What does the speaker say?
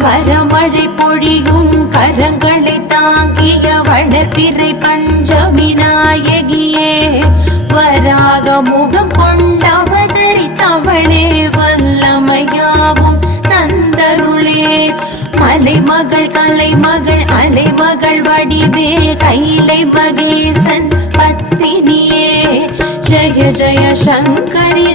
வரமழை பொழியும் கரங்களை தாங்கிய வளர்பிறை பஞ்சமி நாயகியே வராக முகம் கொண்டவதரித்தவளே வல்லமையாவும் தந்தருளே மலைமகள் கலைமகள் அலைமகள் வடிவே கைலை மகேசன் பத்தினியே ஜய ஜய சங்கரி